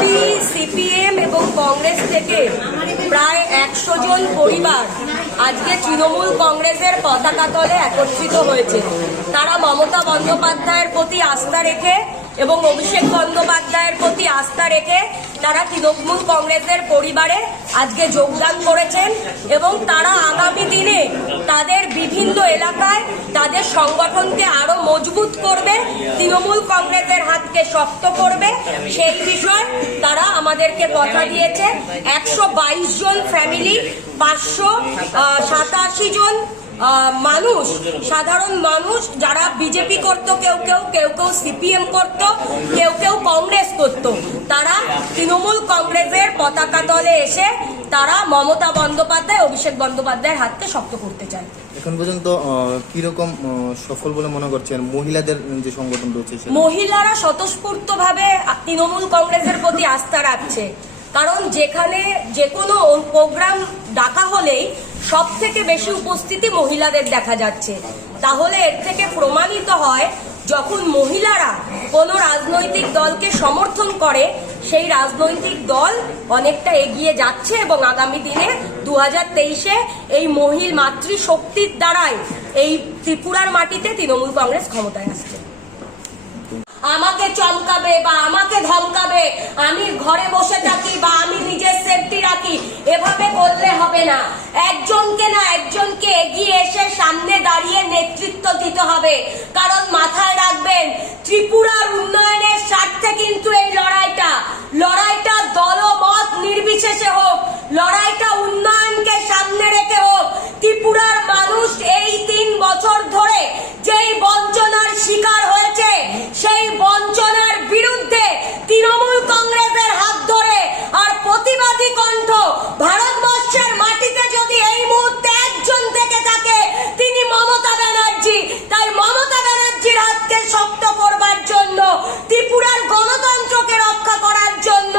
BJP, CPM এবং কংগ্রেস থেকে প্রায় 100 জন পরিবার আজকে তৃণমূল কংগ্রেসের পতাকা তলে একত্রিত হয়েছে। তারা মমতা বন্দ্যোপাধ্যায়ের প্রতি আস্থা রেখে এবং অভিষেক বন্দ্যোপাধ্যায়ের প্রতি আস্থা রেখে তারা তৃণমূল কংগ্রেসের পরিবারে আজকে যোগদান করেছেন এবং তারা আগামী দিনে তাদের বিভিন্ন এলাকায় তাদের সংগঠনকে আরো মজবুত করবে, তৃণমূল কংগ্রেসের হাতকে শক্ত করবে। সেই বিষয়ে তারা আমাদেরকে কথা দিয়েছে। 122 জন ফ্যামিলি, 587 জন মানুষ, সাধারণ মানুষ যারা বিজেপি করতো, কেউ কেউ সিপিএম করতো, কেউ কংগ্রেস করতো, তারা তৃণমূল কংগ্রেসের পতাকা তলে এসে তারা মমতা বন্দ্যোপাধ্যায়, অভিষেক বন্দ্যোপাধ্যায়ের হাতকে শক্ত করতে চায়। এখন পর্যন্ত কিরকম সফল বলে মনে করছেন মহিলাদের যে সংগঠন রয়েছে? মহিলারা স্বতঃস্ফূর্তভাবে তৃণমূল কংগ্রেসের প্রতি আস্থা রাখছে, কারণ যেখানে যে কোনো প্রোগ্রাম ডাকা হলেই সব থেকে বেশি উপস্থিতি মহিলাদের দেখা যাচ্ছে। তাহলে এর থেকে প্রমাণিত হয় যখন মহিলারা কোনো রাজনৈতিক দলকে সমর্থন করে, সেই রাজনৈতিক দল অনেকটা এগিয়ে যাচ্ছে এবং আগামী দিনে 2023-এ এই মাতৃশক্তির দ্বারাই এই ত্রিপুরার মাটিতে তৃণমূল কংগ্রেস ক্ষমতায় আসছে। আমাকে চমকাবে বা আমাকে ধমকাবে, আমি ঘরে বসে থাকি বা আমি নিজের সেফটি রাখি, এভাবে করলে হবে না। একজনকে এগিয়ে এসে সামনে দাঁড়িয়ে নেতৃত্ব দিতে হবে। কারণ মাথায় রাখবেন, ত্রিপুরার উন্নয়নের স্বার্থে কিন্তু এই লড়াইটা দলমত নির্বিশেষে হোক, লড়াইটা উন্নয়নকে সামনে রেখে হোক। ত্রিপুরার মানুষ এই 3 বছর ধরে যেই বঞ্চনার শিকার হয়েছে, সেই বঞ্চনার বিরুদ্ধে তৃণমূল কংগ্রেসের হাত ধরে আর প্রতিবাদী কণ্ঠ ভারতবর্ষের মাটিতে যদি এই মুহূর্তে একজন থেকে থাকে, তিনি মমতা ব্যানার্জি। তাই মমতা ব্যানার্জির হাতকে শক্ত করবার জন্য, ত্রিপুরার গণতন্ত্রকে রক্ষা করার জন্য,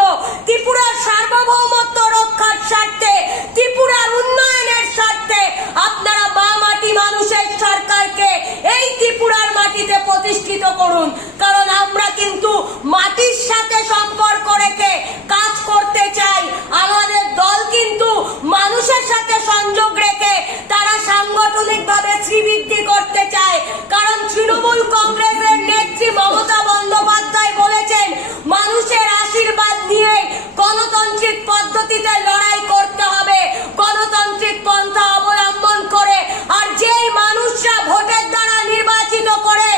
ত্রিপুরার সার্বভৌমত্ব রক্ষার স্বার্থে, ত্রিপুরার উন্নয়নের স্বার্থে আপনারা মাটি মানুষের সরকারকে এই ত্রিপুরার মাটিতে প্রতিষ্ঠিত করুন। কারণ আমরা কিন্তু মাটির সাথে সম্পর্ক রেখে কাজ করতে চাই। আমাদের দল কিন্তু মানুষের সাথে সংযোগ রেখে তারা সাংগঠনিকভাবে শ্রীবৃদ্ধি করতে চায়। কারণ তৃণমূল কংগ্রেসের নেত্রী মমতা বন্দ্যোপাধ্যায় বলেছেন, মানুষের আশীর্বাদ নিয়ে গণতান্ত্রিক পদ্ধতিতে লড়াই করতে হবে, গণতান্ত্রিক পন্থা অবলম্বন করে। আর যেই মানুষরা ভোটের দ্বারা নির্বাচিত করে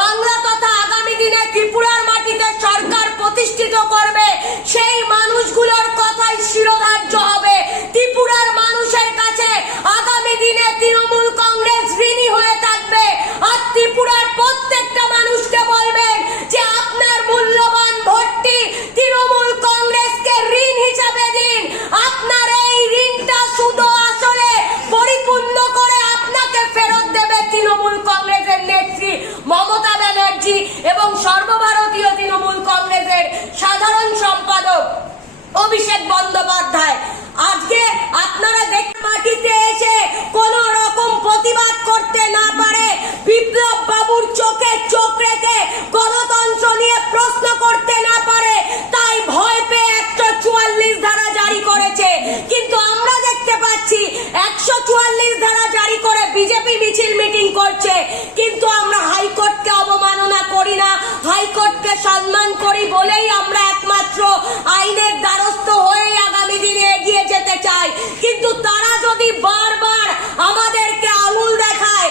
বাংলা তথা আগামী দিনে ত্রিপুরার মাটিতে সরকার প্রতিষ্ঠিত করবে, সেই মানুষগুলোর কথাই শিরোধার্য হবে। ত্রিপুরার মানুষের কাছে আগামী দিনে তৃণমূল কংগ্রেস ঋণী হয়ে থাকবে। আর ত্রিপুরার প্রত্যেকটা মানুষকে বলবেন যে আপনার মূল্যবান ভোটটি তৃণমূল কংগ্রেসকে ঋণ হিসাবে দিন। আপনার এই ঋণটা শুধু আসলে পরিপূর্ণ করে আপনাকে ফেরত দেবে তৃণমূল কংগ্রেসের নেত্রী মমতা ব্যানার্জি এবং সর্বভারতীয় তৃণমূল কংগ্রেসের সাধারণ সম্পাদক অভিষেক বন্দ্যোপাধ্যায়। আজকে আপনারা দেখতে মাটিতে এসে কোন রকম প্রতিবাদ করতে না পারে, বিপ্লব বাবুর চোখে চোখ রেখে গণতন্ত্র নিয়ে প্রশ্ন করতে না পারে, তাই ভয় পেয়ে 144 ধারা জারি করেছে। কিন্তু আমরা দেখতে পাচ্ছি 144 ধারা জারি করে বিজেপি মিছিল মিটিং করছে। কিন্তু আমরা হাইকোর্টকে অবমাননা করি না, হাইকোর্টকে সম্মান করি বলেই আমরা একমাত্র আইনের দ্বারস্থ হয়ে আগামী দিনে এগিয়ে যেতে চাই। কিন্তু তারা যদি বারবার আমাদেরকে আঙুল দেখায়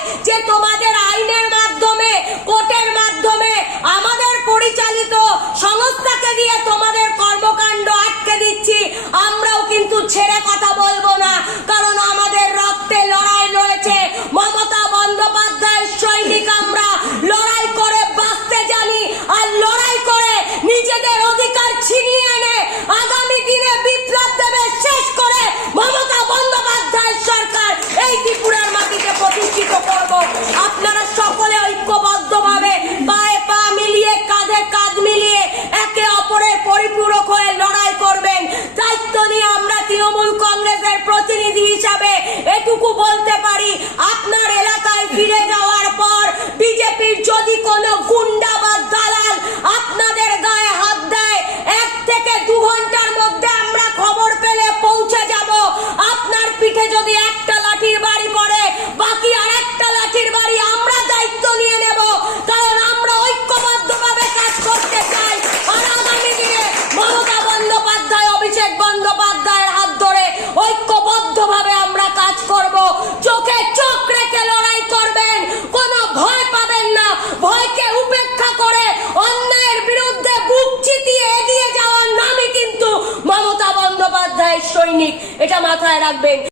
মাথায় রাখবেন।